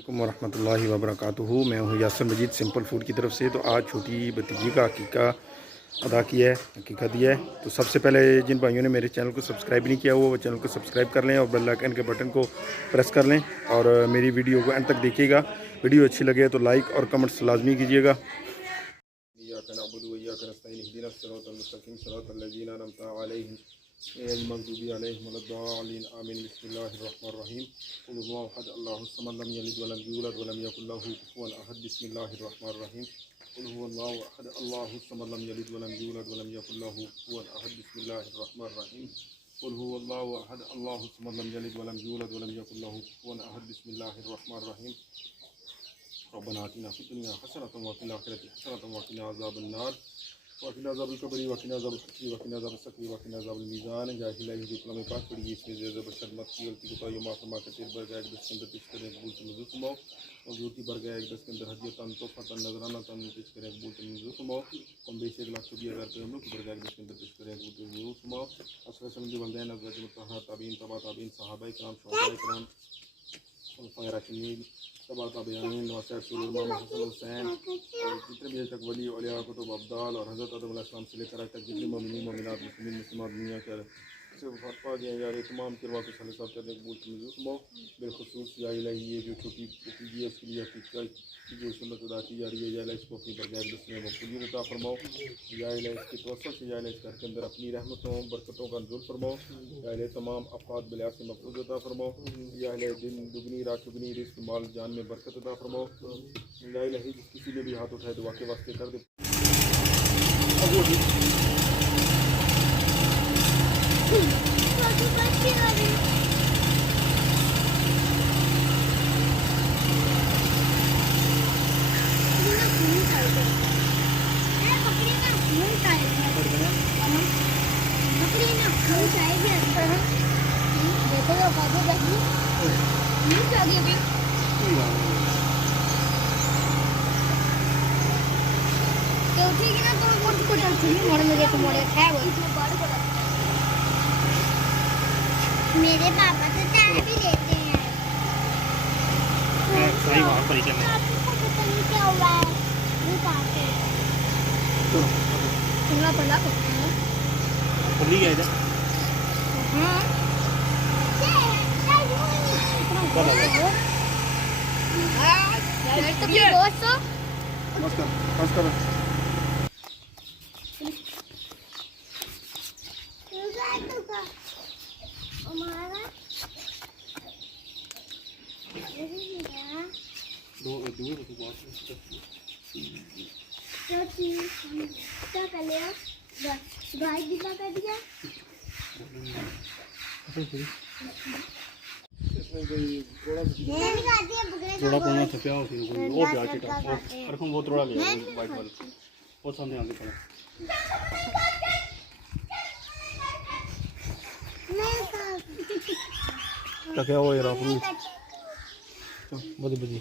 अस्सलामुअलैकुम वरहमतुल्लाहि वबरकातुहू। मैं हूँ यासिर मजीद सिंपल फूड की तरफ से। तो आज छोटी भतीजी का अकीका अदा किया है, अकीका दिया है। तो सबसे पहले जिन भाइयों ने मेरे चैनल को सब्सक्राइब नहीं किया वो चैनल को सब्सक्राइब कर लें और बेल आइकन के बटन को प्रेस कर लें और मेरी वीडियो को एंड तक देखिएगा। वीडियो अच्छी लगे तो लाइक और कमेंट्स लाजमी कीजिएगा। रब्बना आतिना फिद दुनिया हसनतन व फिल आखिरति हसनतन व क़िना अज़ाबन्नार वक़िना अज़ाबल क़ब्रि वक़िना अज़ाबल हश्र वक़िना अज़ाबल सकरी वक़िना अज़ाबल मीज़ान। या इलाही जो कलम पाक पढ़ी इसमें ज़ेज़ बशर मत की गलती को यो माफ़ फरमा के तेरे बरगाह एक दस के अंदर पेश करें कबूल तो मंजूर फरमाओ और ज़रूरती बरगाह एक दस के अंदर हदियतन तोहफ़तन नज़राना तन पेश करें कबूल तो मंजूर फरमाओ। कम बेश 1,20,000 रुपये हम लोग की बरगाह एक दस के अंदर पेश करें कबूल तो मंजूर फरमाओ। अस्सलाम वालेकुम वलदैन अज़वाज मुतहहरा ताबीन तबा ताबीन सहाबा इकराम शुहदा इकराम खुलफाए राशिदीन तबा ताबीन नवासर सुलेमान हसन हुसैन और जितने भी तक वली औलिया कुतुब अब्दाल और हज़रत आदम अलैहिस्सलाम से लेकर आज तक जितने मोमिनीन मोमिनात मुस्लिमीन मुस्लिमात दुनिया के से वफ़ात पा गए यार तमाम किरवा को सल्लल्लाहु अलैहि वसल्लम कबूल मंजूर फरमाओ। बिलखुसूस या इलाही ये जो छोटी भतीजी है उसके लिए हकीकत की जो सुन्नत अदा की जा रही है या इलाही इसको अपनी बरगाह दस में मक़बूलियत अता फरमाओ। या इलाही इसके तवस्सुल से या इलाही इस घर के अंदर अपनी रहमतों बरकतों का नुज़ूल फरमाओ। या इलाही तमाम अफ़राद बिलास से महफूज़ अता फरमाओ। या इलाही दिन दुगनी रात चुगनी रिज़्क़ माल जान में बरकत अता फरमाओ। या इलाही जिस किसी ने भी हाथ उठाए दुआ के वास्ते कर दे। मेरे पापा तो चाय भी लेते हैं। सही बात पर क्या हुआ है? सुनना पड़ा खुली है इधर नमस्कार क्या कर लिया? गाय दिखा कर दिया। थोड़ा पौना छपया हो फिर वो प्याज चिटा और हम वो थोड़ा ले वाइट वाला वो सामने आगे पड़ा क्या क्या हो यार अपनी बड़ी बड़ी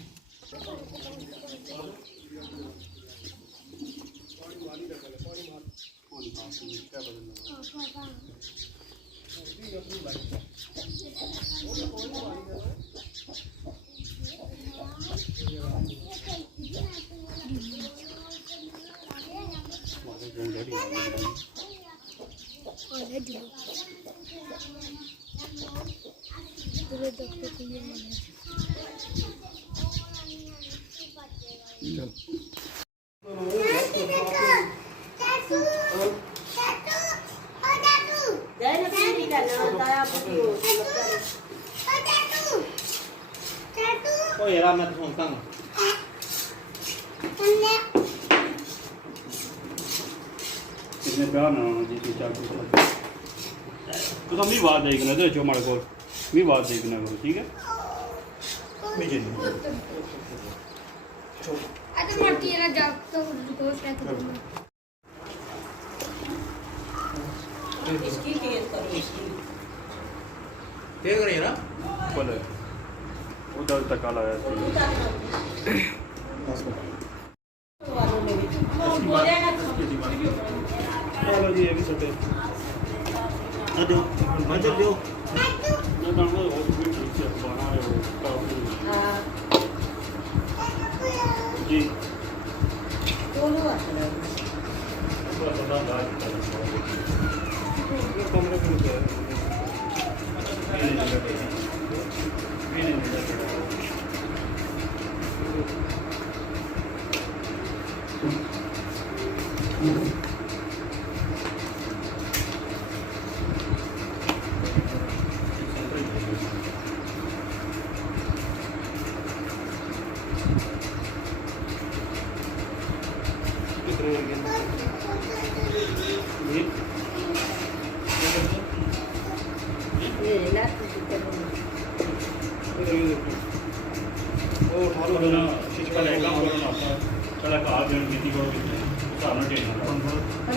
oh ya ramat hongkang कितने प्यार ना जी तीन चार तो हम भी बात देखना तो जो हमारे को भी बात देखना करो ठीक है अरे मर्ती ना जब तो दोस्त है इसकी तेज करो इसकी तेज करिए ना बोले उधर तक आला है वालों में भी बोले ना चलो जी ये भी सटे दो मजे दो ना ना वो भी ठीक है बना है वो काफी हाँ ਜੀ ਉਹਨੂੰ ਹੱਥ ਲਾ ਪੂਰਾ ਪਤਾ ਬਾਹਰ ਕਮਰੇ ਕੋਲ ਪਿਆ ਵੀ ਨਹੀਂ ਕਿਤਨੇ ਹੋ ਗਏ ਜੀ ਮੇਰੇ ਨਾਲ ਤੁਸੀਂ ਕਰੋ ਉਹ ਠਾਲੋ ਉਹਨਾਂ ਸ਼ਿਸ਼ਕਾ ਲੈ ਕੇ ਆਉਣਾ ਆਪਾਂ ਚਲਾ ਕਾ ਦੇਣ ਕੀਤੀ ਕਰੋ ਕਿਤੇ ਸਾਹਮਣੇ ਟੇਨ